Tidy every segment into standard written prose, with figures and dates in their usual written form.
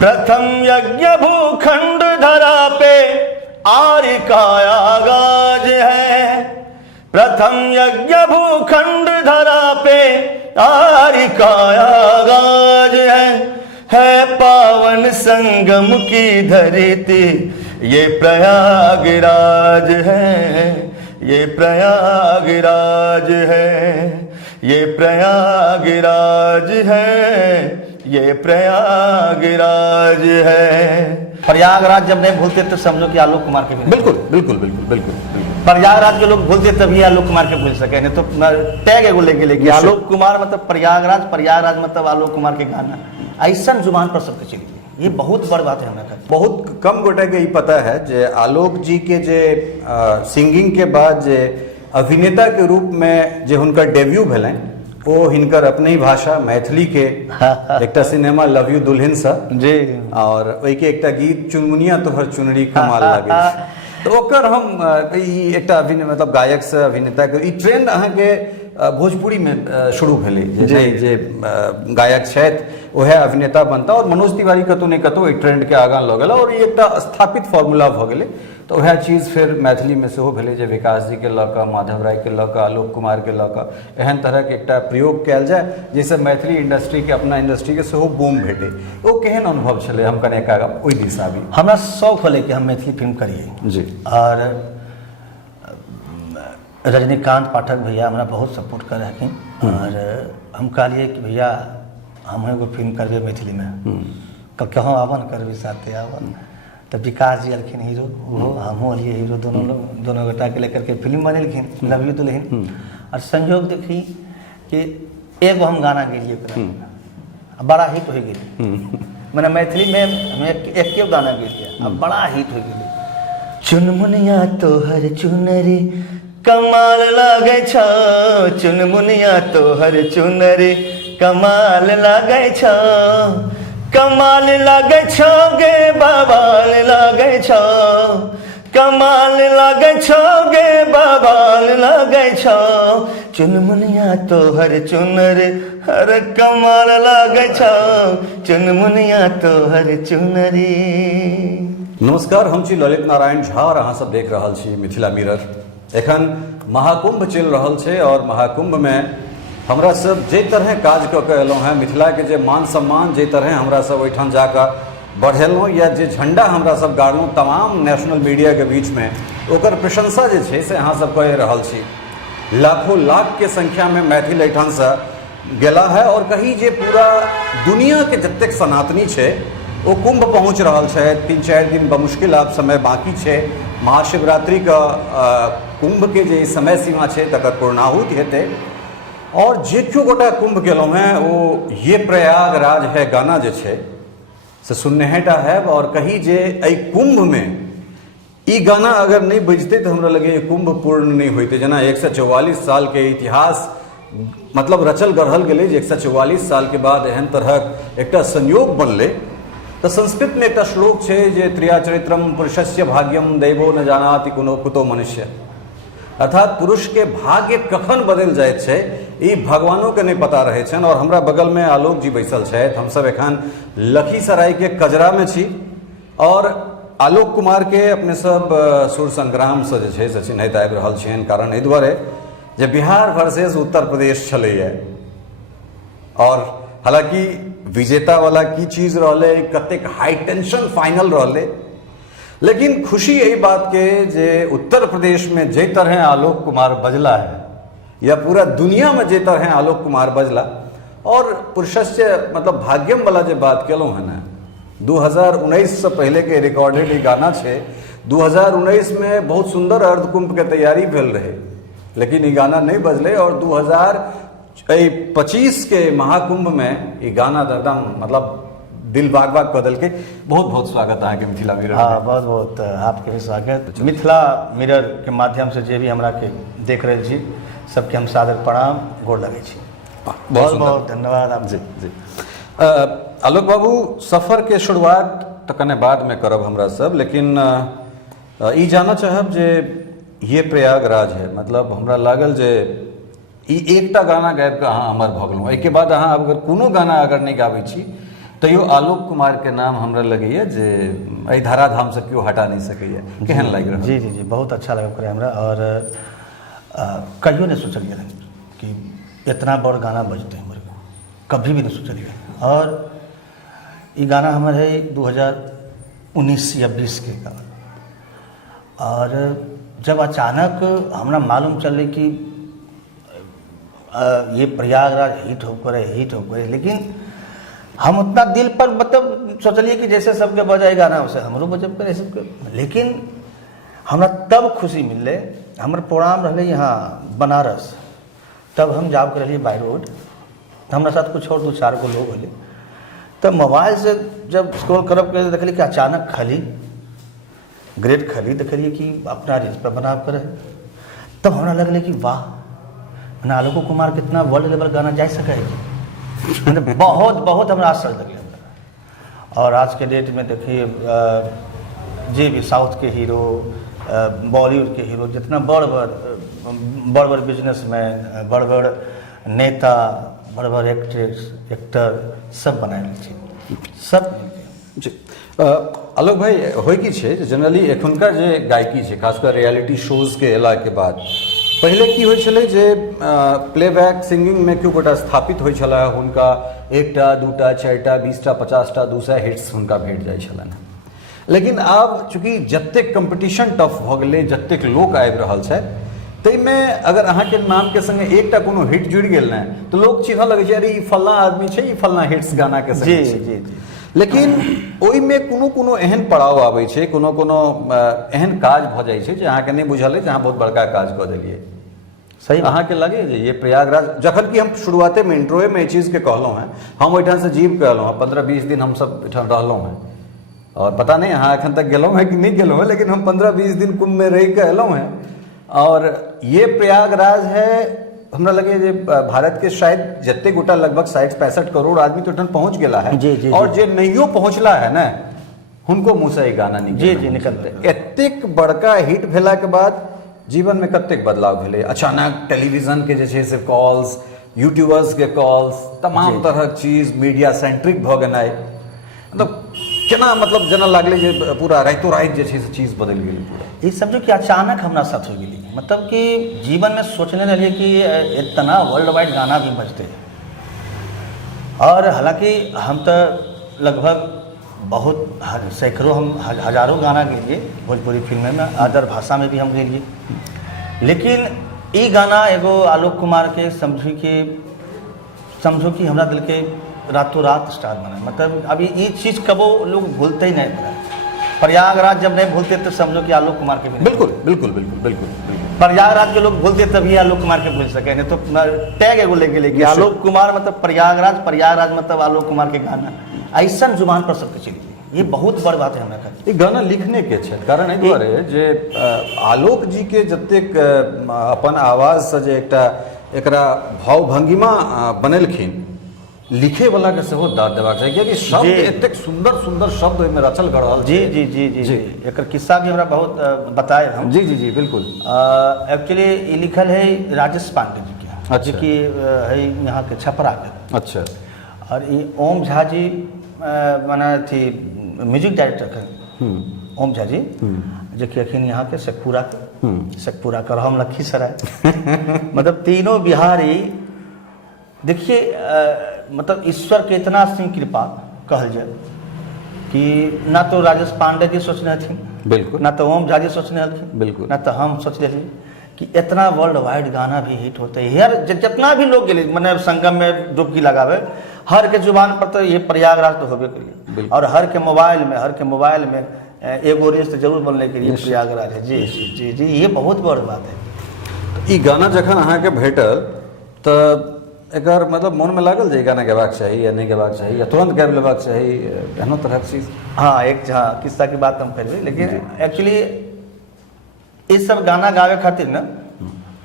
प्रथम यज्ञ भूखंड धरा पे आर्य का आगाज है। प्रथम यज्ञ भूखंड धरा पे आर्य का आगाज है पावन संगम की धरती ये प्रयागराज है, ये प्रयागराज है, ये प्रयागराज है, ये प्रयागराज है। प्रयागराज जब नहीं भूलते तो समझो कि आलोक कुमार के भी बिल्कुल बिल्कुल बिल्कुल बिल्कुल बिल्कुल। प्रयागराज के लोग भूलते तभी आलोक कुमार के भूल सके, नहीं तो टैग एगो लेके लेके आलोक कुमार मतलब प्रयागराज, प्रयागराज मतलब आलोक कुमार के गाना, ऐसा जुबान पर सबके चली। ये बहुत बड़ बात है हमरा। बहुत कम गोटे के पता है जे आलोक जी के जे सिंगिंग के बाद जे अभिनेता के रूप में जे हुनकर डेब्यू भेलें वो हिनकर अपने ही भाषा मैथिली के एक सिनेमा लव यू दुल्हन सा जी, और ओहि के एक गीत चुनमुनिया तोहर चुनरी कमाल लागे तो ओकर हम एक मतलब गायक से अभिनेता के ई ट्रेंड अहाँ के भोजपुरी में शुरू भेलै जे गायक छथि ओहे अभिनेता बनता और मनोज तिवारी कतौ ने कतौ एक ट्रेंड के आगाँ लऽ गेला और एक स्थापित फॉर्मूला भऽ गेलै। तो वह चीज़ फिर मैथिली में सेहो भेलै जे विकास जी के लऽ कऽ, माधव राय के लऽ कऽ, आलोक कुमार के लऽ कऽ एहन तरह के एक प्रयोग कयल जाय जाहिसँ मैथिली इंडस्ट्री के अपना इंडस्ट्री के सेहो बूम भेटै। ओ केहन अनुभव छलै? हम कने ओहि दिशा भी हमरा शौक होलै कि हम मैथिली फिल्म करिए जी, और रजनीकांत पाठक भैया हमरा बहुत सपोर्ट कर रहथिन और हम कहलिए कि भैया हम एगो फिल्म करबे मैथिली में, कहाँ आवन करबे साथे आवन। तब विकास जी अलखिन हीरो, वो हमहूँ अलिए हीरो, दोनों लोग दोनों गोटा के लेकर के फिल्म बनेलखिन लव यू दुल्हन। और संयोग देखी कि एगो हम गाना गेलिए बड़ा हिट हो गई, मैंने मैथिली में हम एक गाना गेलिए अब बड़ा हिट हो गई। चुनमुनिया तोहर चुनरी कमाल लागे छो, चुनमुनिया तोहर चुनरी कमाल लागे छो, कमाल लागे छो गे बवाल लागे छो, कमाल लागे छो गे बवाल लागे छो, चुनमुनिया तोहर चुनरी हर कमाल लागे छो, चुनमुनिया तोहर चुनरी। नमस्कार, हम छी ललित नारायण झा और अहाँ सब देख रहल छी मिथिला मिरर। एखन महाकुंभ चल रहल छै और महाकुंभ में हमरा सब जे तरह काज कऽ के एलहुँ हैं, मिथिला के जे मान सम्मान जे तरह हमरा सब ओहिठाम जाकर बढ़ेलहुँ या जे झंडा हमरा सब गाड़लहुँ तमाम नेशनल मीडिया के बीच में, ओकर प्रशंसा जे छै से अहाँ सब कहि रहल छी। लाखों लाख के संख्या में मैथिल एहिठाम से गेला है और कहीं जे पूरा दुनिया के जतेक सनातनी छै वो कुंभ पहुँच रहल छै। 3-4 दिन बमुश्किल आब समय बाकी छै। महाशिवरात्रि का कुंभ के जे समय सीमा छै तकर पूर्णाहुति हेतै और जे क्यों गोटा कुंभ गेलहुँ हैं वो ये प्रयागराज है गाना जे छै से सुननेहेटा है और कहीं जे एहि कुंभ में ई गाना अगर नहीं बजते तो हमरा लगे ये कुंभ पूर्ण नहीं होते। जना 144 साल के इतिहास मतलब रचल गढ़ल गेलै जे 144 साल के बाद एहन तरह एक संयोग बनलै। तो संस्कृत में एक श्लोक है जे त्रियाचरित्रम पुरुषस्य भाग्यम दैवो न जानाति कुनो कुतो मनुष्य, अर्थात पुरुष के भाग्य कखन बदल जाए छे ई भगवानों के नहीं पता रहे छन। और हमरा बगल में आलोक जी बैसल छथि, हम सब एखन लखीसराय के कजरा में छी और आलोक कुमार के अपने सब सुर संग्राम से जे छै से चिन्हैत आबि रहल छियनि। कारण एहि दुआरे जे बिहार वर्सेस उत्तर प्रदेश छलैया और हालांकि विजेता वाला की चीज रहले, कतेक हाई टेंशन फाइनल रहले, लेकिन खुशी यही बात के जे उत्तर प्रदेश में जे तरह आलोक कुमार बजला है या पूरा दुनिया में जे तरह आलोक कुमार बजला और पुरुषस्य मतलब भाग्यम वाला जे बात केलहुँ है ना, 2019 से पहले के रिकॉर्डेड ये गाना छे। 2019 में बहुत सुंदर अर्धकुंभ के तैयारी भेल रहे लेकिन ये गाना नहीं बजले और 2025 के महाकुंभ में ये गाना एकदम मतलब दिल बाग बाग बदल के। बहुत बहुत स्वागत है मिथिला मिरर। हाँ, बहुत बहुत आपके भी स्वागत। मिथिला मिरर के माध्यम से जे भी हमरा के देख रहे छी सबके हम सादर प्रणाम गोर लगे छी। बहुत बहुत धन्यवाद आप जी जी। आलोक बाबू, सफर के शुरुआत तो कने बाद में करब हमरा सब, लेकिन ई जानना चाहब जे ये प्रयागराज है, मतलब हमरा लागल जे ई एकटा गाना गाबि के अहाँ अमर भऽ गेलहुँ। एहिके बाद अहाँ अगर कोनो गाना अगर नहीं गाबै छी तो यो आलोक कुमार के नाम हमरा लगैए जे एहि धराधाम से क्यों हटा नहीं सकैए, केहन लागि रहल? जी जी जी बहुत अच्छा लगा करे हमरा। और कहियो नहीं सोचलिए रहे कि इतना बड़ गाना बजते हमारे को, कभी भी नहीं सोचलिए। और ये गाना हमारे है 2019 या 20 के का। और जब अचानक हमरा मालूम चले कि ये प्रयागराज हिट हो करे, लेकिन हम उतना दिल पर मतलब सोचलिए कि जैसे सबके बजाए गाना वैसे हमरो बजब करे सबके। लेकिन हमरा तब खुशी मिलले, हमारे प्रोग्राम रहे यहाँ बनारस, तब हम जाब कर रहिए बाई रोड, हमारे साथ कुछ और 2-4 गो लोग होले। तब मोबाइल से जब स्क्रॉल करब कर देखलिए कि अचानक खाली ग्रेड खाली देखलिए कि अपना रील्स पर बनाब करे। तब हमरा लगले कि वाह, मैंने आलोक कुमार कितना वर्ल्ड लेवल गाना जा सके है। बहुत बहुत हमरा आश्चर्य लगले। और आज के डेट में देखिए जे भी साउथ के हीरो, बॉलीवुड के हीरो, जितना बड़ बिजनेसमैन, बड़ नेता, बड़ एक्टर सब बनाए सब। जी आलोक भाई, होइ की छै जनरली एखुनका जे गायकी छै, खासकर रियलिटी शोज के अयला के बाद पहिले की होइ छलै जे प्लेबैक सिंगिंग में केओ गोटा स्थापित होइ छलै, हुनका 1टा 2टा 4टा 20टा 50टा 200 हिट्स हुनका भेट जाइ छलनि। लेकिन आब चूँकि जतेक कंपटीशन टफ भऽ गेलै, जतेक लोक आबि रहल छथि, ताहिमे अगर अहाँके नाम के संगे एकटा कोनो हिट जुड़ि गेल ने तऽ लोक चिन्हऽ लगै छै अरे ई फल्लाँ आदमी छै, ई फल्लाँ हिट्स गाना के संगे छै। जी जी। लेकिन ओहिमे कोनो एहन पड़ाव आबै छै, कोनो एहन काज भऽ जाइ छै जे अहाँके नहीं बुझल है, अहाँ बहुत बड़का काज कऽ देलियै। सही अहाँके लगे जे ये प्रयागराज, जखन कि हम शुरुआते में इंट्रोए में चीज के कहलहुँ हैं, हम ओहिठाम से जीव के एलहुँ हैं, 15-20 दिन हम सब ओहिठाम रहलहुँ हैं, और पता नहीं अहाँ एखन तक गेलहुँ हैं कि नहीं गेलहुँ हैं, लेकिन हम 15-20 दिन कुंभ में रह के एलहुँ हैं। और ये प्रयागराज है, हमरा लगे जे भारत के शायद जत्ते गोटा लगभग 60-65 करोड़ आदमी तो पहुंच गेला है। जी, जी, और जी। जे नहियो पहुंचला है ना, हुनको मुँह से गाना निकल जी जी निकलते। एतेक बड़का हिट भेला के बाद जीवन में कतेक बदलाव भेलै? अचानक टेलीविजन के जे छै से कॉल्स, यूट्यूबर्स के कॉल्स, तमाम तरहक चीज मीडिया सेंट्रिक भऽ गेनाइ, मतलब केना, मतलब जेना लागलै जे पूरा राइतो राति जे छै से चीज बदलि गेलै पूरा। ये समझो कि अचानक हमरा साथ हो गई, मतलब कि जीवन में सोचने रहिए कि इतना वर्ल्ड वाइड गाना भी बजते हैं। और हालांकि हम तो लगभग बहुत सैकड़ों, हम हजारों गाना गेलिए भोजपुरी फिल्म में, अदर भाषा में भी हम गेलिए। लेकिन ये गाना एगो आलोक कुमार के समझो कि हमरा दिल के रातों रात स्टार बना। मतलब अभी ये चीज़ कबो लोग भूलते ही नहीं थे। प्रयागराज जब नहीं भूलते तो समझो कि आलोक कुमार के भी बिल्कुल बिल्कुल बिल्कुल बिल्कुल बिल्कुल। प्रयागराज के लोग भूलते तभी आलोक कुमार के भूल सके, नहीं तो टैग एगो लेके लेके आलोक कुमार मतलब प्रयागराज मतलब आलोक कुमार के गाना ऐसा जुबान पर सबके चली गई। ये बहुत बड़ बात है हमरा। ई गाना लिखने के छै कारण एहि दुआरे जे आलोक जी के जतेक अपन आवाज से जे एकरा भाव भंगिमा बनेलखिन, लिखे वाला के सेहो दाद देबाक चाही, कियाकि शब्द एतेक सुंदर सुंदर शब्द ओहिमे रचल गढ़ल। जी जी जी जी जी। एक किस्सा भी हमरा बहुत बताए हम। जी जी जी बिल्कुल। एक्चुअली ये लिखल है राजेश पांडे जी के। अच्छा। कि है यहाँ के छपरा के। अच्छा। और ये ओम झा जी माने थी म्यूजिक डायरेक्टर के, ओम झा जी, जो कि अखिन यहाँ के शेखपुरा का, हम लखीसराय। मतलब तीनों बिहारी, देखिए मतलब ईश्वर के इतना सिंह कृपा कहल जाए कि ना तो राजेश पांडे जी सोचने हथिन, बिल्कुल, ना तो ओम झा जी सोचने हथिन, बिल्कुल, ना तो हम सोच रहे कि इतना वर्ल्ड वाइड गाना भी हिट होते है। यार जितना भी लोग गए मैंने संगम में डुबकी लगावे, हर के जुबान पर तो ये प्रयागराज तो होबे करिए, और हर के मोबाइल में एगो रील्स जरूर बनने के लिए प्रयागराज है। जी जी जी, ये बहुत बड़ बात है। ई गाना जखन अहाँके भेटल तऽ एकर मतलब मन में लागल जे गाना गेबाक चाही या नहीं गेबाक चाही, या तुरंत गाबि लेबाक चाही, एहनो तरहक चीज? हाँ, एक किस्सा की बात हम करबे, लेकिन एक्चुअली इस सब गाना गावे खातिर ना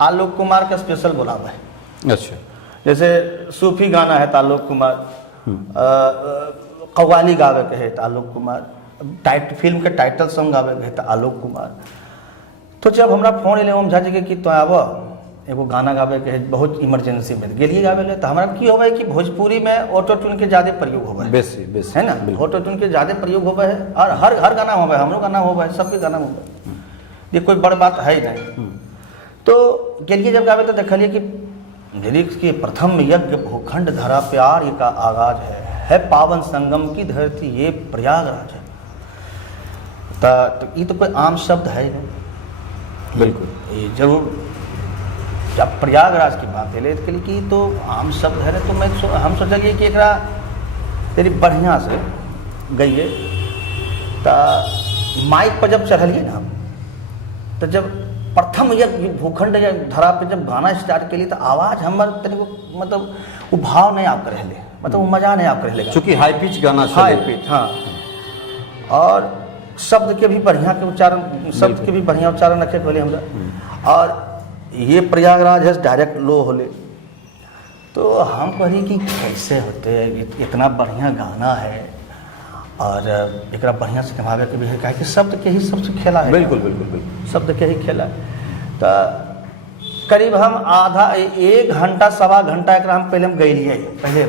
आलोक कुमार का स्पेशल बुलावा है। अच्छा। जैसे सूफी गाना है तो आलोक कुमार, कव्वाली गावे के है तो आलोक कुमार, फिल्म के टाइटल सॉन्ग गावे के है तो आलोक कुमार। तो जब हमरा फोन अले ओम झा जी के कि तो आब एगो गाना गावे के है, बहुत इमरजेंसी में गेलिए गावे ले, तो हमारा की होवे कि भोजपुरी में ऑटो ट्यून के ज़्यादा प्रयोग होवे है, बेसी बेसी है ना, ऑटो ट्यून के ज़्यादा प्रयोग होवे है, और हर गाना होवे, हमरो गाना होवे है, सबके गाना होवे है, ये कोई बड़ बात है ही नहीं। तो गेलिए जब गावे तो देखलिए कि लिरिक्स के प्रथम यज्ञ भूखंड धरा प्यार का आगाज है पावन संगम की धरती ये प्रयागराज है। तो ये तो कोई आम शब्द है नहीं, बिल्कुल ये जरूर जब प्रयागराज की बात है तो कि तो आम शब्द है ना, तो हम सोचलिए कि एकरा तेरी बढ़िया से गइए। तो माइक पर जब चढ़लिए ना, तो जब प्रथम ये भूखंड या धरा पे जब गाना स्टार्ट के लिए, तो आवाज़ हमर तनि मतलब वो भाव नहीं आप रहे, मतलब वो मज़ा नहीं आप रहे, चूँकि हाई पिच गाना हाई पिच, हाँ, और शब्द के भी बढ़िया के उच्चारण, शब्द के भी बढ़िया उच्चारण रखे बोले हमरा। और ये प्रयागराज है डायरेक्ट लो होले, तो हम कही कि कैसे होते इतना बढ़िया गाना है और एक बढ़िया से कमावे के भी है, काहे कि शब्द के ही सबसे खेला है। बिल्कुल बिल्कुल बिल्कुल शब्द के ही खेला है। तो करीब हम आधा 1 घंटा सवा घंटा एक हम पहले हम गइलिए, पहले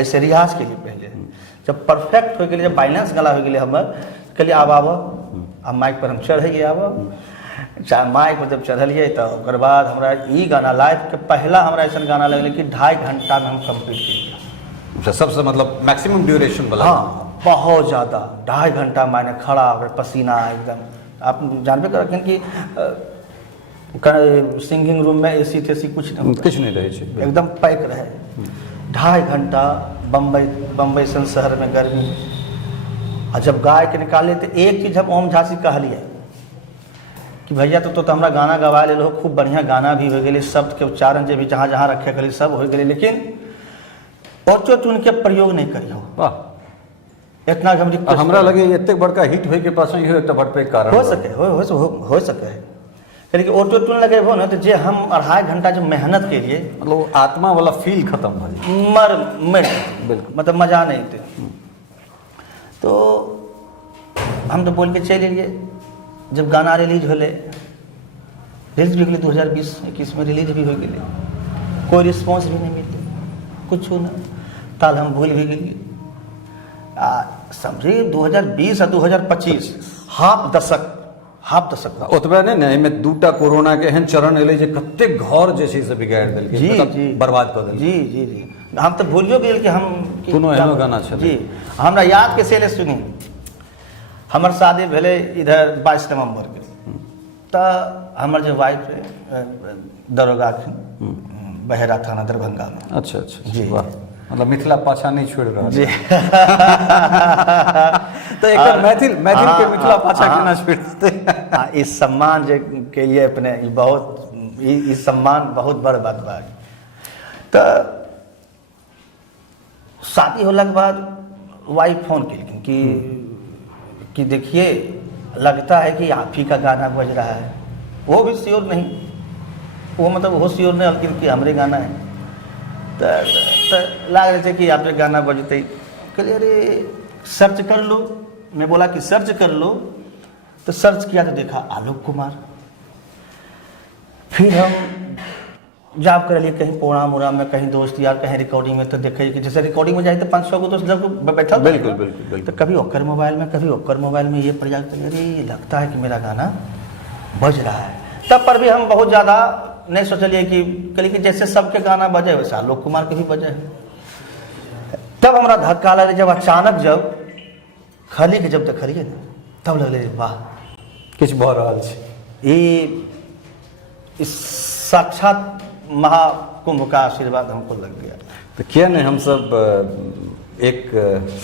ऐसे रियाज के लिए पहले जब परफेक्ट हो गए, जब बैलेंस गला हो गए हम कहलिए अब माइक पर हम चढ़िए, अब माइक पर जब चढ़लिए तो ओकर बाद हमरा ई गाना लाइव के पहला हमरा ऐसा गाना लगल कि 2.5 घंटा में हम कंप्लीट किए। सबसे मतलब मैक्सिमम ड्यूरेशन वाला, हाँ बहुत ज़्यादा, 2.5 घंटा मैंने खड़ा हो पसीना एकदम, आप जानबे कर कि सिंगिंग रूम में एसी तेसी कुछ नहीं रहे, एकदम पैक रहे। 2.5 घंटा बम्बई सन शहर में गर्मी, और जब गाय के निकाले तो एक चीज़ हम ओम झांसी कहलिए कि भैया तो हमरा गाना गवा ले लो, खूब बढ़िया गाना भी हो गए, शब्द के उच्चारण जो भी जहाँ जहाँ रखे गए सब हो गए, लेकिन ऑटो ट्यून के प्रयोग नहीं करियो। वाह, इतना हम हमरा लगे इतने बड़का हिट होए के पास ये एक बड़ पे कारण हो सके हो सके है, लेकिन ऑटो ट्यून लगे हो ना, तो जे हम 2.5 घंटा जो मेहनत के लिए मतलब आत्मा वाला फील खत्म हो जाए, मर बिल्कुल, मतलब मजा नहीं थे। तो हम तो बोल के चले लिए, जब गाना रिलीज होले, रिलीज भी 2020-21 में रिलीज भी हो गए, कोई रिस्पॉन्स भी नहीं मिले, कुछ ना, ताल हम भूल भी गए। समझे 2020 और 2025 हाफ दशक ओतबे नहीं में 2टा कोरोना के एहन चरण एले जे कते घर जे छै से बिगाड़ देलकै, जी मतलब जी बर्बाद कर देलकै। जी हम तो भूलियो गेल कि हम कोनो एहनो गाना छलै। जी हमरा याद के सेले सुनी, हमर शादी भेले इधर 22 नवंबर के, तो हमर जो वाइफ दरोगा बहेरा थाना दरभंगा में। अच्छा जी, वाह, मतलब मिथिला पाछा नहीं छोड़ रहा जी तो एक मैथिल के मिथिला पाछा केना छोड़ते। इस सम्मान के लिए अपने बहुत इस सम्मान बहुत बड़ बात बा। तो शादी होने के बाद वाइफ फोन की कि देखिए लगता है कि आप ही का गाना बज रहा है, वो भी श्योर नहीं, वो मतलब वो श्योर नहीं हल्की कि हमारे गाना है। तो लग रहे थे कि आप गाना बजते, कहलिए अरे सर्च कर लो, मैं बोला कि सर्च कर लो, तो सर्च किया तो देखा आलोक कुमार। फिर हम जॉब कर लिए कहीं प्रोग्राम उराम में, कहीं दोस्त यार कहीं रिकॉर्डिंग में, तो देखे कि जैसे रिकॉर्डिंग में जाए तो 500 को दोस्त जब बैठा, बिल्कुल तो कभी ओकर मोबाइल में कभी ओकर मोबाइल में ये प्रयास कर, अरे लगता है कि मेरा गाना बज रहा है। तब पर भी हम बहुत ज़्यादा नहीं सोचलिए कि जैसे सबके गाना बजे वैसे आलोक कुमार के भी बजे। तब हमारा धक्का लगे जब अचानक जब खाली के जब देखलिए ना, तब लगले वाह किछु भऽ रहल छै, ये साक्षात महाकुंभ का आशीर्वाद हमको लग गया। तो किया नहीं हम सब एक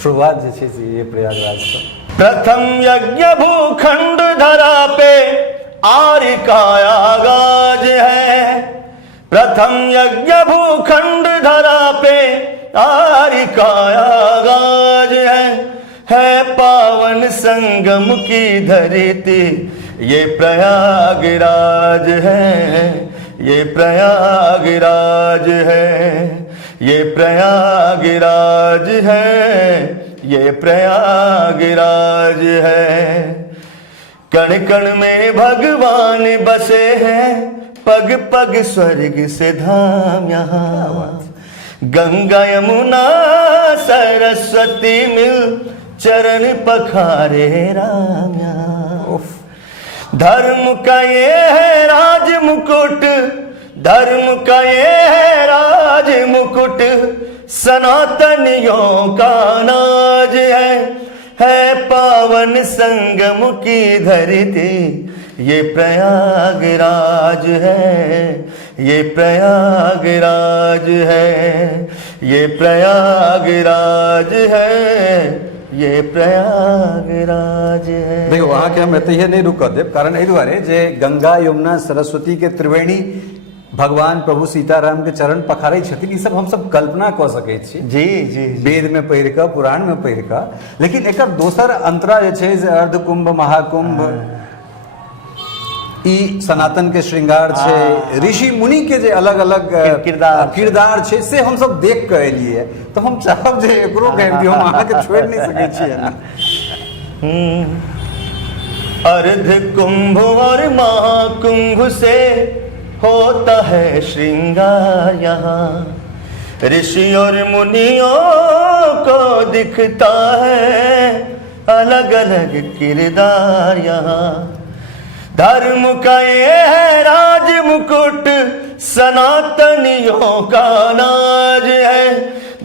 शुरुआत जे छै से ये प्रयागराज से। प्रथम यज्ञ भूखंड धरा पे आर्य का आगाज है, प्रथम यज्ञ भूखंड धरा पे आर्य का आगाज है पावन संगम की धरती ये प्रयागराज है, ये प्रयागराज है, ये प्रयागराज है, ये प्रयागराज है। कण कण में भगवान बसे हैं, पग पग स्वर्ग से धाम यहाँ, गंगा यमुना सरस्वती मिल चरण पखारे राम यहाँ। धर्म का ये है राज मुकुट, धर्म का ये है राज मुकुट, सनातनियों का नाज है पावन संगम की धरती, ये प्रयागराज है, ये प्रयागराज है, ये प्रयागराज है, ये प्रयागराज है। देखो वहाँ के हम एतहिए नहीं रुक देव, कारण एहि दुआरे जे गंगा यमुना सरस्वती के त्रिवेणी भगवान प्रभु सीताराम के चरण पखारै छथिन, ई सब हम सब कल्पना कऽ सकै छी जी जी, वेद में पढ़ि कऽ, पुराण में पढ़ि कऽ, लेकिन एकर दोसर अंतरा जे छै, अर्धकुंभ महाकुंभ, ई सनातन के श्रृंगार छै, ऋषि मुनि के जे अलग अलग किरदार छै, से हम सब देख के एलियै। तो हम चाहब जे एकरो कहि दियौ, हम अहाँ के छोड़ि नहीं सकै छियै ना। अर्ध कुंभ और महाकुंभ से होता है श्रृंगार यहाँ, ऋषि और मुनियों को दिखता है अलग अलग किरदार यहाँ। धर्म का ये है राज मुकुट, सनातनियों का नाज है,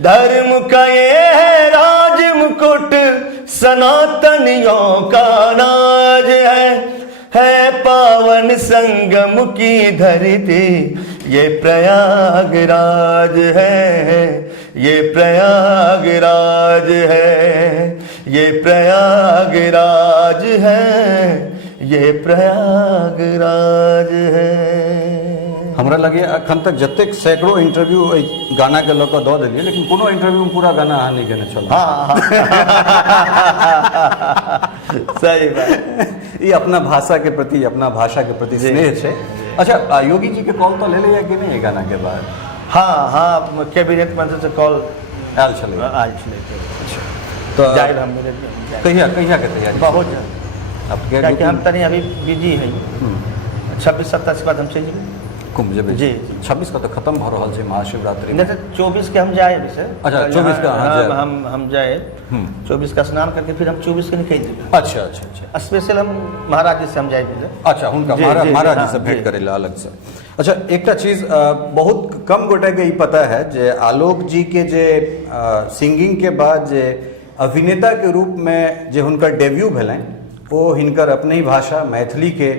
धर्म का ये है राज मुकुट, सनातनियों का नाज है पावन संगम की धरती, ये प्रयागराज है, ये प्रयागराज है, ये प्रयागराज है, ये प्रयागराज है। हमरा लगे अखन तक जतेक सैकड़ों इंटरव्यू गाना के लऽ कऽ दऽ देलियै, लेकिन कोनो इंटरव्यू में पूरा गाना अहाँ नहीं गेने छलहुँ। हाँ सही बात। ये अपना भाषा के प्रति, अपना भाषा के प्रति स्नेह छै। अच्छा, योगी जी के कॉल तो ले लिया कि नहीं गाना के बाद? हाँ हाँ, कैबिनेट मंत्री से कॉल आयल छलै। तो कहिया के तैयारी? बहुत जल्द। क्या हम तनी अभी बिजी है, 26-27 के बाद हम चल कुंभ जेबै जी। 26 का तो खत्म हो रहा है महाशिवरात्रि। नहीं तो 24 के हम जाए वैसे। अच्छा 24 का हम जाए 24 का स्नान करके फिर हम 24 के निकल जाए। अच्छा अच्छा अच्छा, स्पेशल हम महाराज जी से हम जाए। अच्छा, उनका महाराज जी से भेंट करे ला अलग से। अच्छा, एक चीज बहुत कम गोटे के पता है जे आलोक जी के जे सिंगिंग के बाद जे अभिनेता के रूप में जे हुनकर डेब्यू भेलनि, वो हिनकर अपने ही भाषा मैथिली के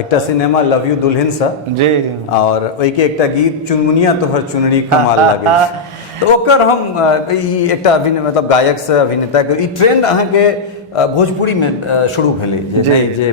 एकटा सिनेमा लव यू दुल्हन सा जी, और ओहि के एकटा गीत चुनमुनिया तोहर चुनरी कमाल लागे, तो ओकर हम ई एकटा मतलब गायक से अभिनेता के ई ट्रेंड अहाँ के भोजपुरी में शुरू भेलै जे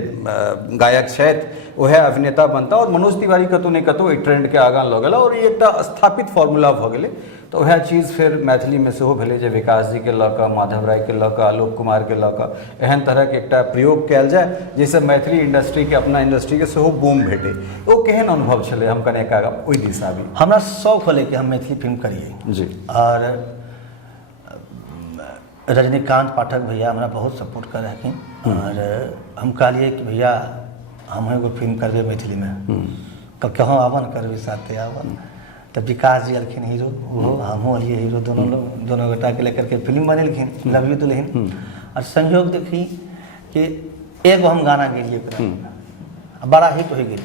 गायक छथि वह अभिनेता बनता, और मनोज तिवारी कतौ नहीं कतौ ई ट्रेंड के आगाँ लऽ गेल, और ई एकटा स्थापित फॉर्मूला भऽ गेलै। तो वह चीज फिर मैथिली में सेहो भेलै जे विकास जी के लऽ कऽ, माधव राय के लऽ कऽ, आलोक कुमार के लऽ कऽ एहन तरह के एकटा प्रयोग कयल जाय जाहिसँ मैथिली इंडस्ट्री के, अपना इंडस्ट्री के सेहो बूम भेटै। ओ केहन अनुभव छलै? हम कने ओहि दिशा भी हमरा शौक होलै कि हम मैथिली फिल्म करिए जी, और रजनीकांत पाठक भैया हमरा बहुत सपोर्ट कर रहथिन, और हम कहलिए कि भैया हम एगो फिल्म करबे मैथिली में, कहाँ आवन करबे साथे आवन। तो विकास जी अलखिन हीरो, वो हमहूँ अलिए हीरो, दोनों गोटा के लेकर के फिल्म बनेलखिन लव यू दुल्हन। और संयोग देखी कि एगो हम गाना गेलिए, बड़ा हिट हो गई।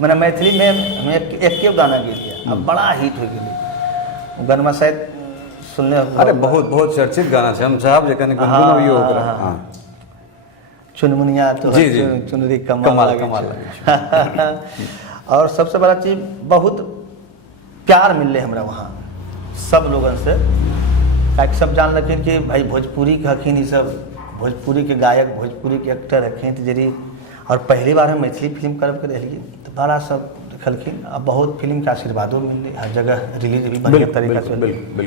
मैंने मैथिली में हम एक गाना गेलिए, अब बड़ा हिट हो गई। गाना शायद सुनने, अरे बहुत बहुत चर्चित गाना है, हम चाहब जे कने गुनगुनाबियो ओकरा। हां, चुनमुनिया तो चुनरी कमाल। और सबसे बड़ा चीज बहुत प्यार मिलले हमरा वहाँ सब लोगन से, ताकि सब जान लखिन कि भाई भोजपुरी के हखिन, सब भोजपुरी के गायक, भोजपुरी के एक्टर हखिन। तो जरी और पहली बार हम मैथिली फिल्म करब के रहिए, तो बड़ा सब देखलखिन। अब बहुत फिल्म के आशीर्वादों मिलले, हर जगह रिलीज भी बढ़िया तरीका से। बिल्कुल।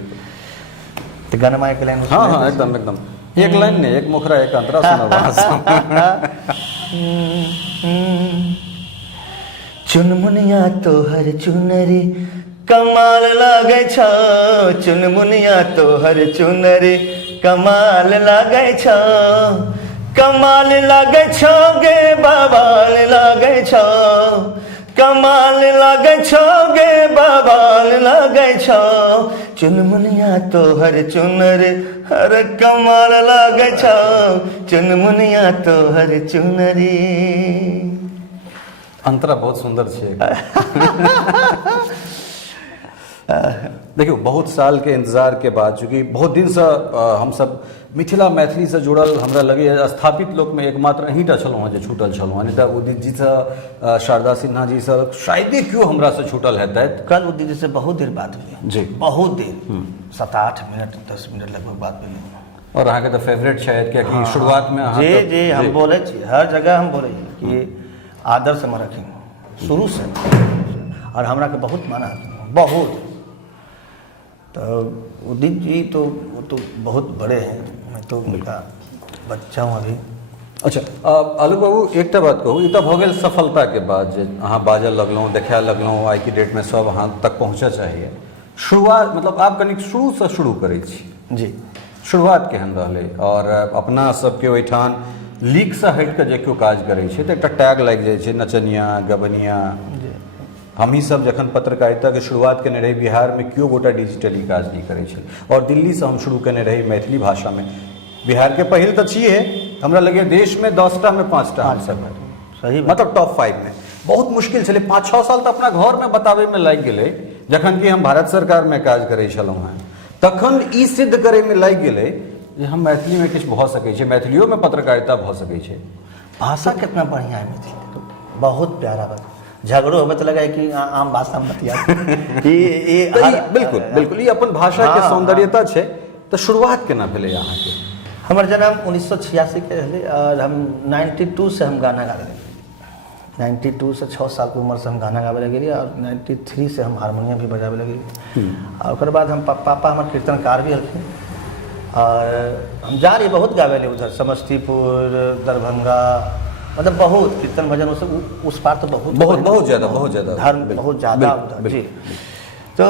तो गाना के लाइन, हाँ एकदम एकदम, एक लाइन नहीं, एक मुखरा एक अंतरा सुना। चुनमुनिया तोहर चुनरी कमाल लागे छौ, चुनमुनिया तोहर चुनरी कमाल लागे छौ, कमाल लागे छौ गे, बवाल लागे छौ, कमाल लागे छो गे बवाल लागे छो चुनमुनिया तोहर चुनर हर कमाल लागे छो चुनमुनिया तोहर चुनरी। अंतरा बहुत सुंदर छे। देखियो बहुत साल के इंतजार के बाद, चूँकि बहुत दिन से हम सब मिथिला मैथिली से जुड़ल हमरा लगे स्थापित लोक में एकमात्र अहींटा छलहुँ हँ जे छूटल छलहुँ हँ, नहीं तऽ उदित जी से शारदा सिन्हा जी से शायदे क्यों हमरा से छूटल हेतै। कल उदित जी से बहुत देर बात हुई जी, बहुत देर, 7-8 मिनट 10 मिनट लगभग बात भेलै। और अहाँके तऽ फेवरेट शायद, कियाकि शुरुआत में जी हम बोले छी, हर जगह हम बोले कि आदर्श में रखें शुरू से, और हमरा के बहुत माना बहुत। तो उदित जी तो वो तो बहुत बड़े हैं, मैं तो उनका बच्चा हूँ अभी। अच्छा आलोक बाबू एकटा बात कहू, ई तऽ भऽ गेल सफलता के बाद जे अहाँ बाजऽ लगलहुँ, देखै लगलहुँ, आइ की डेट में सब अहाँ तक पहुँचऽ चाहिए। शुरुआत मतलब आप कनिक शुरू से शुरू करै छी जी, शुरुआत केहन रहलै, और अपना सबके ओहिठाम लीक से हटि कऽ जे केओ काज करै छै तऽ एकटा टैग लागि जाइ छै नचनिया गबनिया। हमही सब जखन पत्रकारिता के शुरुआत केने रही बिहार में केओ गोटा डिजिटली काज नहीं करै छल, और दिल्ली से हम शुरू केने रही मैथिली भाषा में। बिहार के पहिल तऽ छियै, हमरा लगे देश में 10टा में 5टा हम सब सही मतलब टॉप 5 में। बहुत मुश्किल छलै, 5-6 साल तऽ अपना घर में बताबै में लागि गेलै, जखन कि हम भारत सरकार में काज करै छलहुँ हँ तखन ई सिद्ध करे में लागि गेलै जे हम मैथिली में किछु भऽ सकै छै, मैथिलियो में पत्रकारिता भऽ सकै छै। भाषा कितना बढ़िया है मैथिली, बहुत प्यारा बात। झगड़ो होवे तो लगा है कि आम भाषा में बतिया बिल्कुल बिल्कुल, ई अपन भाषा के सौंदर्यता छै। तो शुरुआत केना भेलै अहाँके? हमर जन्म 1986 के रहलै, और हम 92 से हम गाना गाबे लगे। 92 से 6 साल के उम्र से हम गाना गाबे लगे, और 93 से हम हारमोनियम भी बजाबे लगे। और ओकर बाद हम पापा हमारे कीर्तनकार भी हलखिन, और हम जा रही बहुत गावे ले उधर समस्तीपुर दरभंगा, मतलब बहुत कीर्तन भजन उस पार तो बहुत ज्यादा धर्म बहुत ज़्यादा उधर जी। तो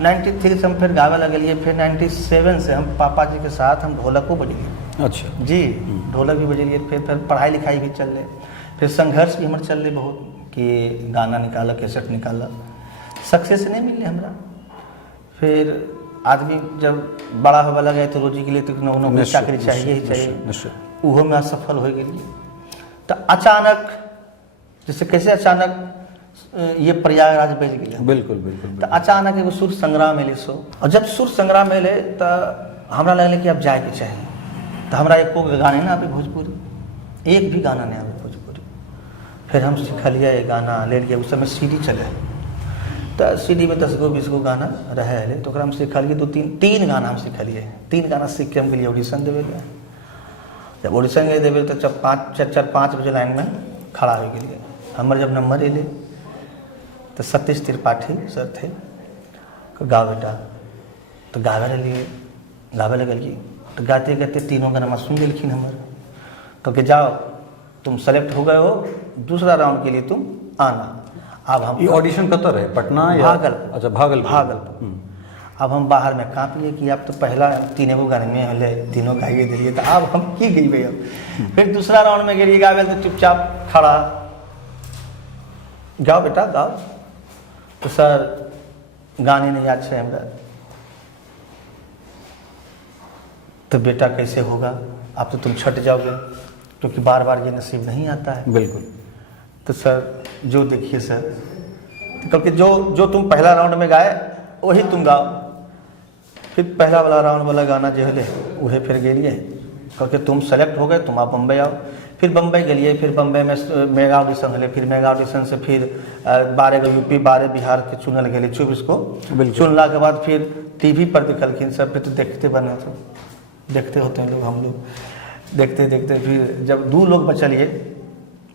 93 से हम फिर गावे लगे, फिर 97 से हम पापा जी के साथ हम ढोलको बजेलिए। अच्छा जी, ढोलक भी बजेलिए, फिर पढ़ाई लिखाई भी चल रहे, फिर संघर्ष भी हमारे चल रहे बहुत कि गाना निकाला, कैसेट निकाला, सक्सेस नहीं मिले हमरा। फिर आदमी जब बड़ा होने लगे तो रोजी के लिए तो नौकरी चाकरी चाहिए ही चाहिए, उहो में असफल हो गई। तो अचानक जैसे कैसे अचानक ये प्रयागराज बज गया, बिल्कुल बिल्कुल, तो अचानक एगो सुर संग्राम एले सो, और जब सुर संग्राम एले तो हमरा लगले कि अब जाए के चाहिए। तो हमरा एको गाने ना आवे भोजपुरी, एक भी गाना नहीं आवे भोजपुरी। फिर हम सीखलिए गाना ले लिए, उस समय CD चले, तो CD में 10 गो 20 गो गाना रहे, तो हम सीखलिए 2-3 गाना हम सीखलिए। 3 गाना सीख के हम गेलिए ऑडिशन देवे गए। जब ऑडिशन गए देवे तो जब 4-5 बजे लाइन में खड़ा हो गए, हमारे जब नंबर एले तो सतीश त्रिपाठी सर थे, गाओ बेटा, तो गावे लगे, तो गाते गाते तीनों गाना सुन गलखिन हमारे, तो कि जाओ तुम सेलेक्ट हो गए हो, दूसरा राउंड के लिए तुम आना। अब हम ऑडिशन कतऽ रहे, पटना या भागलपुर? अच्छा भागलपुर। अब हम बाहर में काँपिए कि अब तो पहला 3 गो गाने में हले, तीनों गाइए दिलिए, तो अब हम की गई अब। फिर दूसरा राउंड में गेलिए गावे, तो चुपचाप खड़ा, गाओ बेटा गाओ। तो सर गाने नहीं याद है हमरा। तो बेटा कैसे होगा, अब तो तुम छट जाओगे, क्योंकि बार बार ये नसीब नहीं आता है। बिल्कुल। तो सर जो देखिए सर, क्योंकि जो तुम पहला राउंड में गाए वही तुम गाओ। फिर पहला वाला राउंड वाला गाना जो है वही फिर गेलिए, क्योंकि तुम सेलेक्ट हो गए, तुम आप बम्बई आओ। फिर बम्बई गेलिए, फिर बम्बई में मेगा ऑडिशन हले, फिर मेगा ऑडिशन से फिर 12 गो यूपी 12 बिहार के चुनल गए, 24 को चुनला के बाद फिर टीवी पर दिखलखिन सब। फिर तो देखते बने, तो देखते होते हैं लोग, हम लोग देखते देखते फिर जब 2 लोग बचलिए,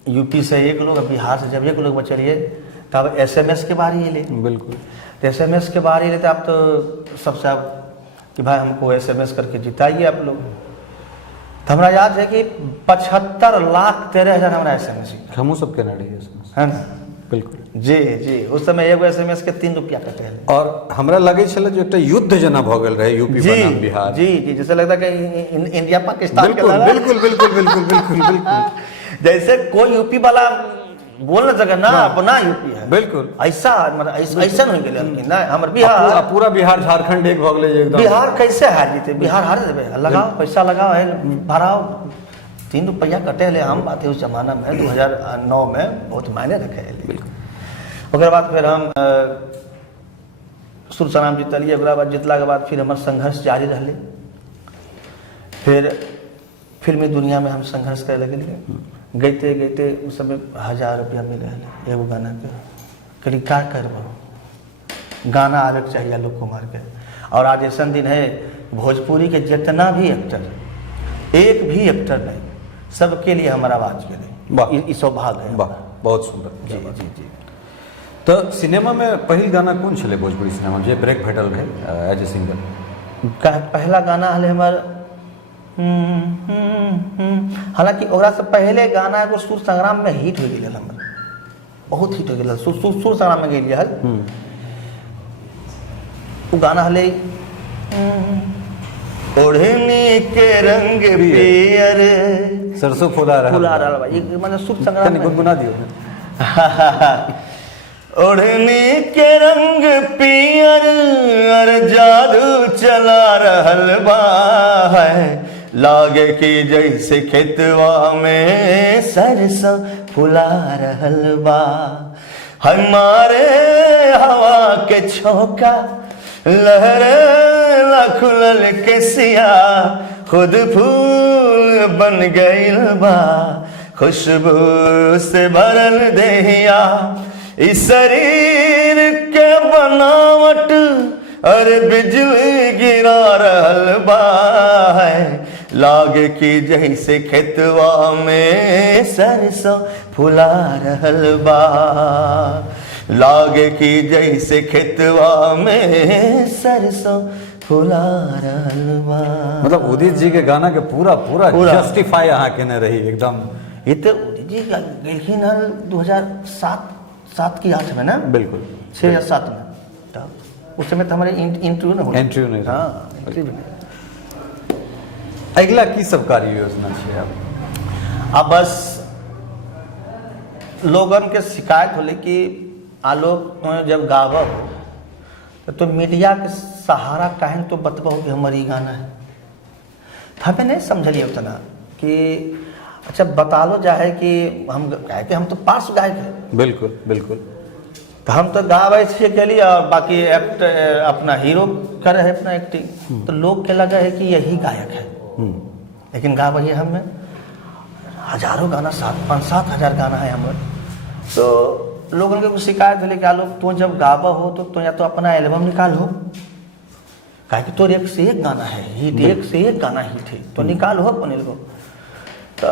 यूपी से 1 लोग, बिहार से जब 1 लोग बचलिए, तब SMS के बारी अले। बिल्कुल। तो SMS के बारी अले, तो आप तो सबसे आप कि भाई हमको SMS करके जिताइए आप लोग। तो हमारा याद है कि 75,13,000 हमारा SMS हमू सब केना रही है ना। बिल्कुल जी जी, उस समय एगो SMS के 3 रुपया कटे है। और हमरा लगे छले जो एकटा युद्ध जना भ गेल रहे यूपी बनाम बिहार। जी जी, जैसे लगता है कि इंडिया पाकिस्तान बिल्कुल बिल्कुल बिल्कुल बिल्कुल बिल्कुल बिल्कुल। जैसे कोई यूपी वाला बोलना जगह ना अपना यूपी है बिल्कुल ऐसा मतलब ऐसा नहीं गेले कि ना हमर बिहार पूरा बिहार झारखंड एक भऽ गेलै जे एकदम बिहार कैसे हार जीते बिहार हार देवे लगाओ पैसा लगाओ है भराओ 3 रुपया कटे ले आम बात है उस जमाना में 2009 में बहुत मायने रखे ओकर बाद फिर हम सुरसराम जीतलिए ओकरा बाद जीतला के बाद फिर हमार संघर्ष जारी रहले फिर फिल्मी दुनिया में हम संघर्ष करे लगे गईते गईते उस समय 1000 रुपया मिले है एगो गाना के कभी का करबो गाना आवे के चाहिए आलोक कुमार के और आज ऐसा दिन है भोजपुरी के जितना भी एक्टर एक भी एक्टर नहीं सबके लिए हमारा आवाज के लिए ई सौभाग्य है बहुत सुंदर जी जी जी तो सिनेमा में पहिल गाना कौन छले भोजपुरी सिनेमा जे ब्रेक भेटल रहे एज ए सिंगर पहला गाना हले हमार हालांकि ओकरा से पहले गाना एगो सुर संग्राम में हिट हो गेल हमर बहुत हिट हो गेल सुर संग्राम में गेलिए हल वो गाना हले ओढ़नी के रंग पियर सरसों फुला रहा भाई मतलब सुर संग्राम में गुनगुना दियो ओढ़नी के रंग पियर और जादू चला रहल बा है लागे कि जैसे खेतवा में सरसों फुला रहल बा हमारे हवा के झोंका लहरे खुलल के सिया खुद फूल बन गइल बा खुशबू से भरल देहिया इस शरीर के बनावट और बिजली गिरा रहल बा है लागे कि जैसे खेतवा में सरसों फुला रहल बा लागे कि जैसे खेतवा में सरसों फुला रहल बा मतलब उदित जी के गाना के पूरा जस्टिफाई अहाँ केने रही एकदम ये तो उदित जी गेलखिन हल 2007 की 8 में ना बिल्कुल 6 या 7 में तब उस समय तो हमारे इंटरव्यू नहीं हाँ अगला की सब कार्य योजना है अब बस लोगन के शिकायत होले कि आलोक जब गावब तो मीडिया के सहारा काहे तो बतबो कि हमारी गाना है हमें नहीं समझलिए उतना कि अच्छा बता लो जाए कि हम गाय के हम तो पास गायक है बिल्कुल बिल्कुल तो हम तो गावे छे के लिए और बाकी एक्ट अपना हीरो करे है अपना एक्टिंग तो लोग के लगा है कि यही गायक है लेकिन गावे है हमें हजारों गाना 5-7 हजार गाना है हमारे तो लोगों के शिकायत है कि आलोक तो जब गावा हो तो या तो अपना एल्बम निकालो काहे कि तोर एक से एक गाना है हिट एक से एक गाना हिट है तो निकाल हो अपन एल्बम तो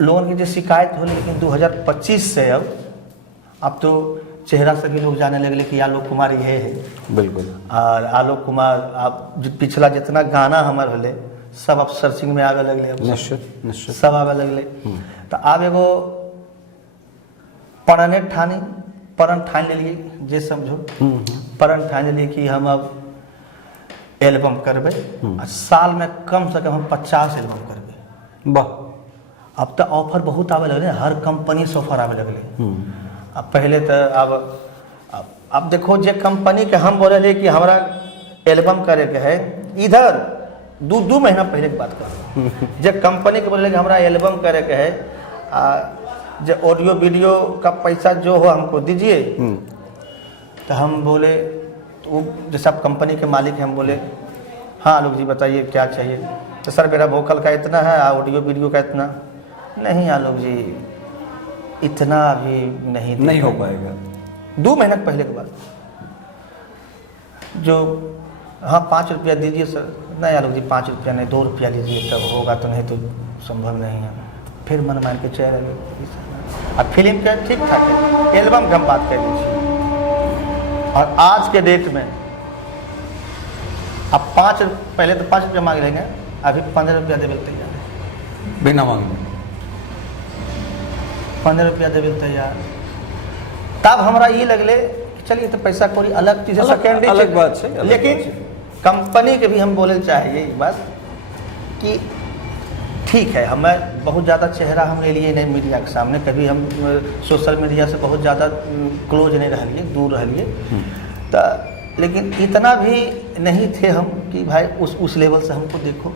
लोगों की जो शिकायत हो लेकिन 2025 से अब तो चेहरा से भी लोग जाने लगे कि आलोक कुमार ये है बिल्कुल और आलोक कुमार आप पिछला जितना गाना हमारे होले सब अब सर्चिंग में आवे लगले निश्चित सब आवे लगले तो आप एगो पढ़ने पढ़न ठान लेलिए जे समझो पढ़न ठान लेलिए कि हम अब एल्बम करबे साल में कम से कम हम 50 एल्बम करबे वाह अब तो ऑफर बहुत आवे लगले हर कंपनी से ऑफर आवे लगले अब पहले तो अब देखो जे कंपनी के हम बोले रहे कि हमारा एल्बम करे के है इधर 2 महीना पहले की बात कर जे कंपनी के बोले कि हमारा एल्बम करे के है जो ऑडियो वीडियो का पैसा जो हो हमको दीजिए तो हम बोले तो वो जैसे आप कंपनी के मालिक हैं हम बोले हाँ आलोक जी बताइए क्या चाहिए तो सर मेरा वोकल का इतना है ऑडियो वीडियो का इतना नहीं आलोक जी इतना अभी नहीं हो पाएगा 2 महीना पहले के बाद जो हाँ 5 रुपया दीजिए सर नहीं आलोक जी 5 रुपया नहीं 2 रुपया लीजिए तब होगा तो नहीं तो संभव नहीं है फिर मन मान के चल रहे अब फिल्म का ठीक ठाक है एल्बम की हम बात कर लीजिए और आज के डेट में अब पहले तो 5 रुपया मांग लेंगे अभी 15 रुपया देवे तैयार है बिना मांगे 15 रुपया देवे तैयार तब हमारा ये लगले चलिए तो पैसा कोई अलग चीज सेकेंडरी अलग बात है लेकिन कंपनी के भी हम बोले चाहिए एक बात कि ठीक है, हमें बहुत ज़्यादा चेहरा हम ले लिए नहीं मीडिया के सामने, कभी हम सोशल मीडिया से बहुत ज़्यादा क्लोज नहीं रहिए, दूर रहिए, तो लेकिन इतना भी नहीं थे हम कि भाई उस लेवल से हमको देखो।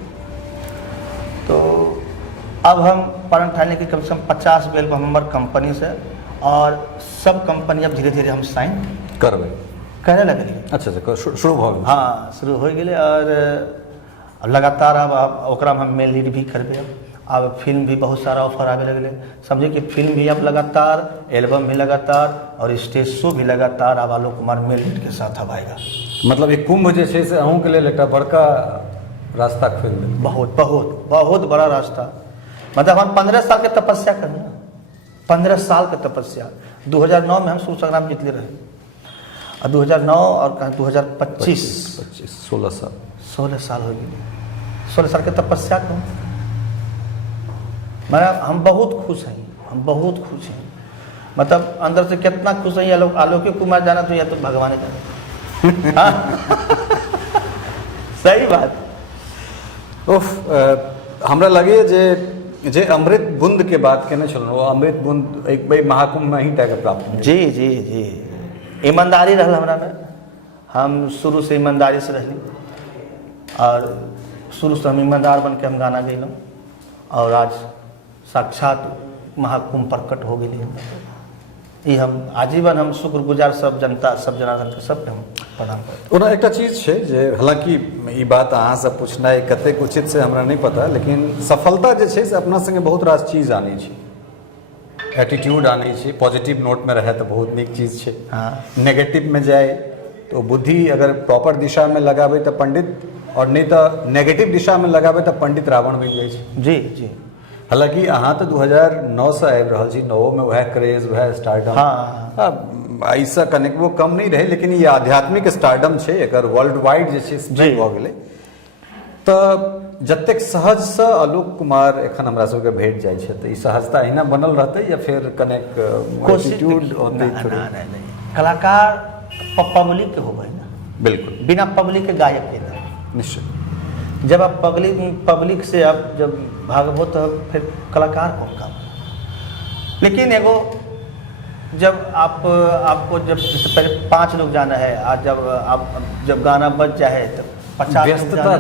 तो अब हम प्रण ठाने की कम से कम 50 एल्बम हमारे कंपनी से, और सब कंपनी अब धीरे धीरे हम साइन करे लगलिए। अच्छा शुरू भ गेल। हाँ, शुरू हो गए, और लगातार अब ओकरा में हम मेन लीड भी करबे। अब फिल्म भी बहुत सारा ऑफर आवे लगले, समझे कि फिल्म भी अब लगातार, एल्बम भी लगातार, और स्टेज शो भी लगातार अब आलोक कुमार मेन लीड के साथ अब आएगा। मतलब एक कुंभ जे छै से अहूँ के लेल एकटा बड़का रास्ता खोल देल। बहुत बहुत बहुत बड़ा रास्ता। मतलब हम 15 साल के तपस्या करना, 15 साल के तपस्या। 2009 में हम सूर्य संग्राम जीतले रहे, और 2009 और 2025 16 साल हो गए। 16 साल के तपस्या करूँ मैं, हम बहुत खुश हैं, हम बहुत खुश हैं। मतलब अंदर से कितना खुश है, आलोक कुमार जाना तो या तो भगवान जाना। हाँ? सही बात। हमरा लगे जे अमृत बूंद के बात केने छलहुँ, अमृत बूंद एक बेर महाकुंभ में ही टाके प्राप्त भेल। जी जी जी, ईमानदारी रहल हमरा में। हम शुरू से ईमानदारी से रही, और शुरू से हम ईमानदार बन के हम गाना गैलहुँ, और आज साक्षात महाकुंभ प्रकट हो गई। ये हम आजीवन हम शुक्रगुजार सब जनता, सब जनार्दन के सबके हम प्रणाम करते। ओना एकटा चीज छै जे हालांकि ई बात अहाँ से पूछनाइ कतेक उचित से हमरा नहीं पता, लेकिन सफलता जे छै से अपना संगे बहुत रास चीज आनै छै, एटीट्यूड आनै छै। पॉजिटिव नोट में रहे तो बहुत नीक चीज छै। हाँ, नेगेटिव में जाए तो बुद्धि अगर प्रॉपर दिशा में लगाबे तो पंडित, और नहीं तो नेगेटिव दिशा में लगाबे तो पंडित रावण बन जाइ छै। जी जी। हालांकि अहाँ तो 2009 से आबि रहल छी, 9 में वह क्रेज, वह स्टारडम, ऐसा कनेक्टो कम नहीं रहे, लेकिन ये आध्यात्मिक स्टारडम छै, एकर वर्ल्ड वाइड जे छै से भऽ गेलै। तो जतेक सहज से आलोक कुमार एखन हमरा सबके भेट जाइ छै, तो ई सहजता अहिना बनल रहतै या फिर कनेक एटीट्यूड होतै? नहीं, कलाकार पब्लिक के होबै ना, बिल्कुल, बिना पब्लिक के गायक के नहीं। निश्चित। जब आप पब्लिक से आप जब भागवो तो फिर कलाकार कौन काम। लेकिन एगो जब आपको जब जैसे पहले 5 लोग जाना है, आज जब गाना बज जाए तो 50 व्यस्तता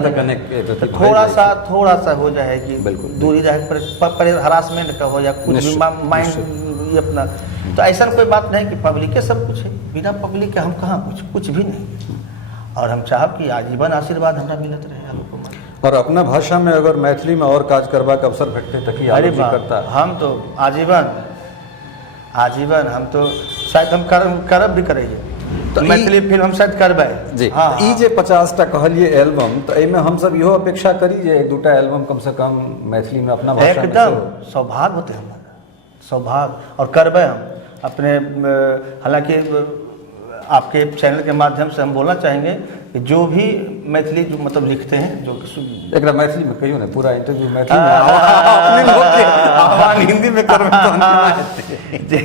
तो थोड़ा सा हो जाए कि दूरी रहे पर हरासमेंट का हो या कुछ भी माइंड अपना। तो ऐसा कोई बात नहीं कि पब्लिक के सब कुछ है, बिना पब्लिक के हम कहाँ कुछ भी नहीं। और हम चाहब कि आजीवन आशीर्वाद हमरा मिलत रहे आलोक कुमार। और अपना भाषा में अगर मैथिली में और काज करबाक अवसर भेटते तो की आलोक जी करता? हम तो आजीवन हम तो शायद हम करब भी करेंगे, तो मैथिली फिल्म हम शायद करबै जी। हाँ, ई जे 50 टा कहलिए एल्बम, तो एमे हम सब इहो अपेक्षा करी जे 2टा एल्बम कम से कम मैथिली में अपना भाषा में। एकदम सौभाग्य होते हमारा, सौभाग्य, और करबै हम अपने। हालांकि आपके चैनल के माध्यम से हम बोलना चाहेंगे कि जो भी मैथिली जो मतलब लिखते हैं, जो एक मैथिली में कहियो ना, पूरा इंटरव्यू मैथिली में हिंदी में करबै जे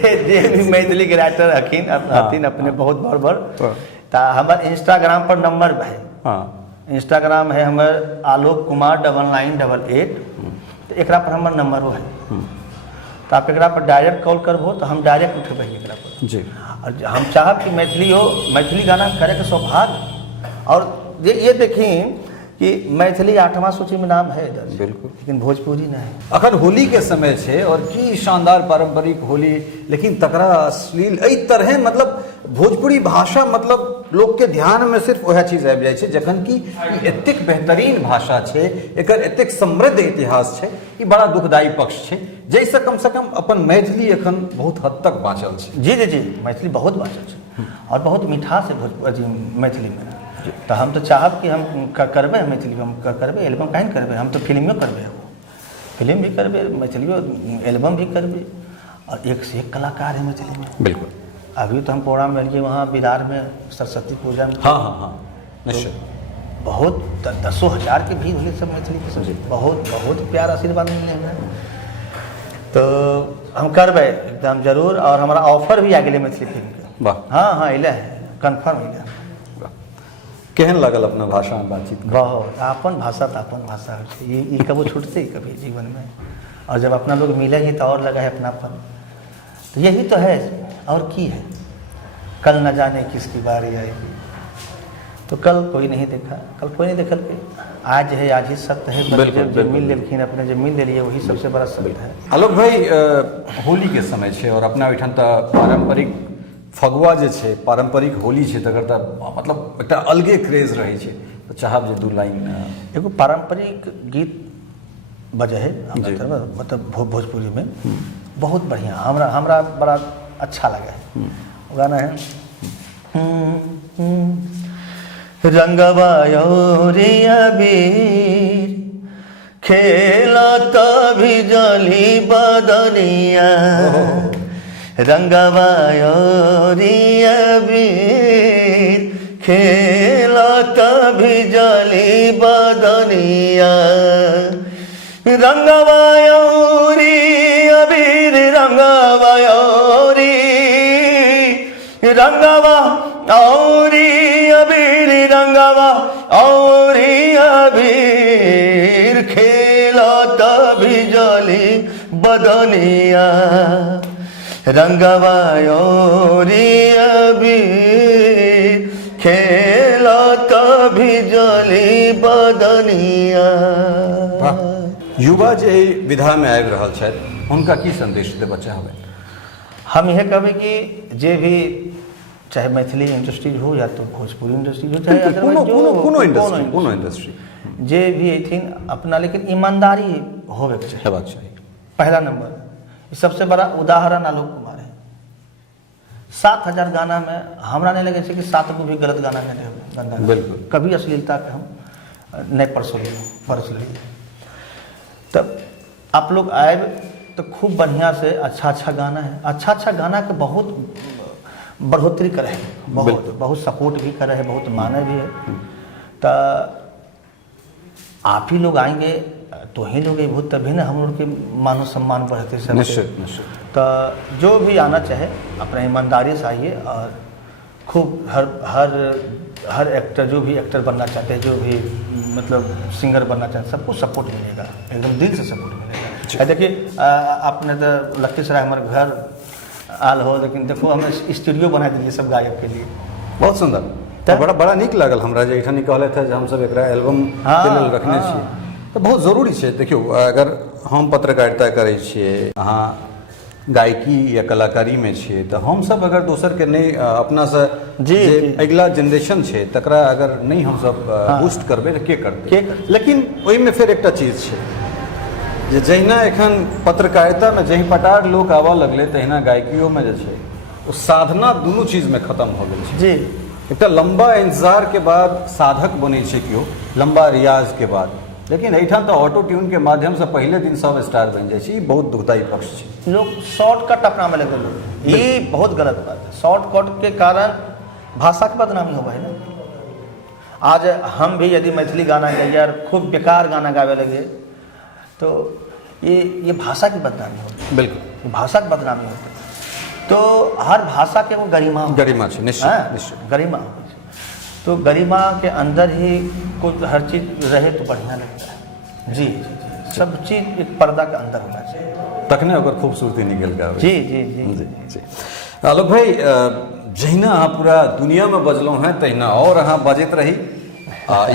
भी मैथिली के राइटर हथिन अपने बहुत बड़ तो हमारे इंस्टाग्राम पर नंबर है। इंस्टाग्राम है हमारे आलोक कुमार 9988, तो एक पर हमार नंबरो है। तो आप एक पर डायरेक्ट कॉल करबो तो हम डायरेक्ट उठेबै एक पर जी। और हम चाहब कि मैथिली गाना करे के सौभाग्य। और ये देखिए कि मैथिली 8वां सूची में नाम है इधर, बिल्कुल, लेकिन भोजपुरी नहीं। अखन होली के समय है, और की शानदार पारंपरिक होली, लेकिन तकरा अश्लील एहि तरह मतलब भोजपुरी भाषा मतलब लोग के ध्यान में सिर्फ वह चीज आबि जाइ छै, जखन कि एतेक बेहतरीन भाषा छै, एकर एतेक समृद्ध इतिहास छै, ई बड़ा दुखदायी पक्ष छै, जैसे कम से कम अपन मैथिली एखन बहुत हद तक बाँचल छै। जी जी जी, मैथिली बहुत बाँचल छै, और बहुत मिठास है मैथिली में। तो हम तो चाहब कि हम करबे मैथिली में, हम करबे एल्बम कहीं करबे, हम तो फिल्मियो करबे, फिल्म भी करबे, मैथिलियो एल्बम भी करबे, और एक से एक कलाकार है मैथिली में। बिल्कुल। अभी तो हम प्रोग्राम में लिए वहाँ बिहार में सरस्वती पूजा में। हाँ निश्चय। तो बहुत 10,000 के भीड़ हुई सब मैथिली के, सब बहुत प्यार आशीर्वाद मिले हमें। तो हम करबे एकदम जरूर, और हमारा ऑफर भी आ गए मैथिली फिल्म के। वाह। हाँ अइले है, कन्फर्म अइले। केहन लागल अपना भाषा में बातचीत कर? बहुत अपन भाषा तो अपन भाषा होइ छै, ये कबो छूटते ही कभी जीवन में। और जब अपना लोग मिलेंगे तो और लगा है अपनापन। तो यही तो है, और की है। कल न जाने किसकी बारी आएगी, तो कल कोई नहीं देखा, कल कोई नहीं देखल के आज है, आज ही सत्य है। जब मिल लेलखिन अपने, जब मिल लेलिए वही सबसे बड़ा सत्य है। आलोक भाई, होली के समय छै और अपना ओहिठाम तऽ पारंपरिक फगुआ जे छै, पारंपरिक होली छै, तकर तऽ मतलब एकटा अलगे क्रेज रहै छै। तो चाहब जे दू लाइन एगो पारंपरिक गीत बजे है मतलब भोजपुरी में, बहुत बढ़िया, हमरा बड़ा अच्छा लगे है। गाना है रंगवा रे अबीर खेलत भिजली बदनिया, रंगवा रे अबीर खेलत भिजली बदनिया, रंगवा रे अबीर रंगवा रे रंगवा औरी अबीर रंगवा औरी अबीर खेलत भिजली बदनिया, रंगवा औरी अबीर खेलत भिजली बदनिया। युवा जे विधा में आबि रहल छथि हुनका की संदेश देबऽ चाहबै? हम यह कहबै कि जे भी चाहे मैथिली इंडस्ट्री हो या तो भोजपुरी इंडस्ट्री हो, चाहे कोनो इंडस्ट्री जे भी अथिन अपना, लेकिन ईमानदारी होवे के हेबाक चाही। पहला नंबर। सबसे बड़ा उदाहरण आलोक कुमार है। 7000 गाना में हमरा नहीं लगे कि 7 गो भी गलत गाना नहीं गंदा, बिल्कुल कभी अश्लीलता के हम नहीं परसली। तब आप लोग आए तो खूब बढ़िया से अच्छा गाना है, अच्छा गाना के बहुत बढ़ोतरी करे है, बहुत सपोर्ट भी करे है, बहुत माने भी है। तो आप ही लोग आएंगे तो ही लोग ये भूत, तभी ना हम लोग के मानो सम्मान बढ़ते सब। निश्चित। तो जो भी आना चाहे अपना ईमानदारी से आइए, और खूब हर एक्टर, जो भी एक्टर बनना चाहते हैं, जो भी मतलब सिंगर बनना चाहते हैं, सबको सपोर्ट मिलेगा, एकदम दिल से सपोर्ट मिलेगा। देखिए आपने तो लखीसराय हमारे घर आल हो, लेकिन देखो हमें स्टूडियो बना दिए सब गायक के लिए, बहुत सुंदर। बड़ा नीक लागल हमरा जे एठानी कहले थे जे हम सब एकरा एल्बम के लेल रखने छियै, तो बहुत जरूरी छै। देखियो अगर हम पत्रकारिता करै छियै, अहाँ गायकी या कलाकारी में छियै, तो हम सब अगर दोसर के नहीं अपना से जे अगला जनरेशन छै तकरा अगर नहीं हम सब बूस्ट करबे तो के करते। लेकिन ओहि में फिर एकटा चीज छै जे जहिना एखन पत्रकारिता में जहि पटार लोग आवा लगले, तहिना गायकियों में जे छै ओ साधना दुनू चीज में खत्म हो गेल छै। जी, एकटा लंबा इंतजार के बाद साधक बनै छै केओ, लंबा रियाज के बाद। लेकिन एहिठाम तो ऑटो ट्यून के माध्यम से पहले दिन सब स्टार बन जाए छै, ई बहुत दुखदायी पक्ष छै। लोग शॉर्टकट अपना में लेते लोग, ये बहुत गलत बात है। शॉर्टकट के कारण भाषा की बदनामी हो है ना। आज हम भी यदि मैथिली गाना गाइए और खूब बेकार गाना गावे लगे, तो ये भाषा की बदनामी होती है। बिल्कुल, भाषा की बदनामी होती है। तो हर भाषा के वो गरिमा छै, निश्चित गरिमा। तो गरिमा के अंदर ही कुछ हर चीज रहे तो बढ़िया लगता है। जी, सब चीज एक पर्दा के अंदर होना चाहिए, तखने ओकर खूबसूरती निकल के आवे। जी। आलोक भाई, जहिना अहाँ पूरा दुनिया में बजलहुँ हैं तहिना और अहाँ बजैत रही।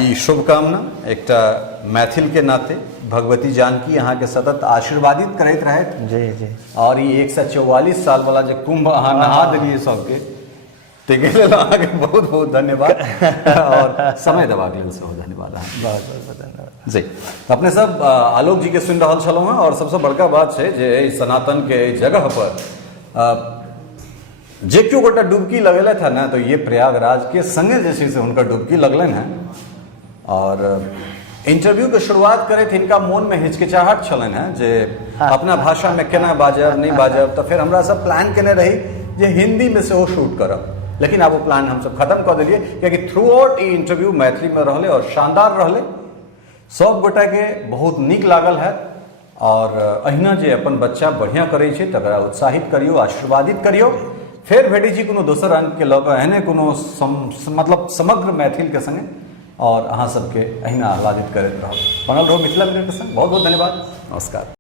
ई शुभकामना एकटा मैथिल के नाते भगवती जानकी अहाँ के सतत आशीर्वादित करैत रहैत। जी। और ये 144 साल वाला जे कुंभ अहाँ नहा देलिए सबके, ताहिके लेल अहाँके बहुत बहुत धन्यवाद और समय देबाक लेल सेहो धन्यवाद। बहुत धन्यवाद जी। अपने सब आलोक जी के सुनि रहल छलहुँ हैं, और सबसे बड़का बात है जे सनातन के जगह पर जे क्यों गोटा डुबकी लगेले था ना, तो ये प्रयागराज के संगे जैसे से उनका डुबकी लगलन है। और इंटरव्यू के शुरुआत करे थे, इनका मन में हिचकिचाहट छलन है जे अपना भाषा में केना बाजब नहीं बाजब। तो फिर हमरा सब प्लान केने रही जे हिंदी में से वो शूट करब, लेकिन अब वो प्लान हम सब खत्म कर दिलिए, क्योंकि थ्रू आउट ई इंटरव्यू मैथिली में रहले और शानदार रहले। सब गोटा के बहुत नीक लागल है। और अहिना जे अपन बच्चा बढ़िया करे छै तकरा उत्साहित करियो, आशीर्वादित करियो, फेर भेटी छी कोनो दोसर अंक के लऽ कऽ एहने कोनो मतलब समग्र मैथिल के संगे और अहाँ सबके अहिना आह्लादित करैत रहब। बनल रहू मिथिला मिरर के संग। बहुत बहुत धन्यवाद। नमस्कार।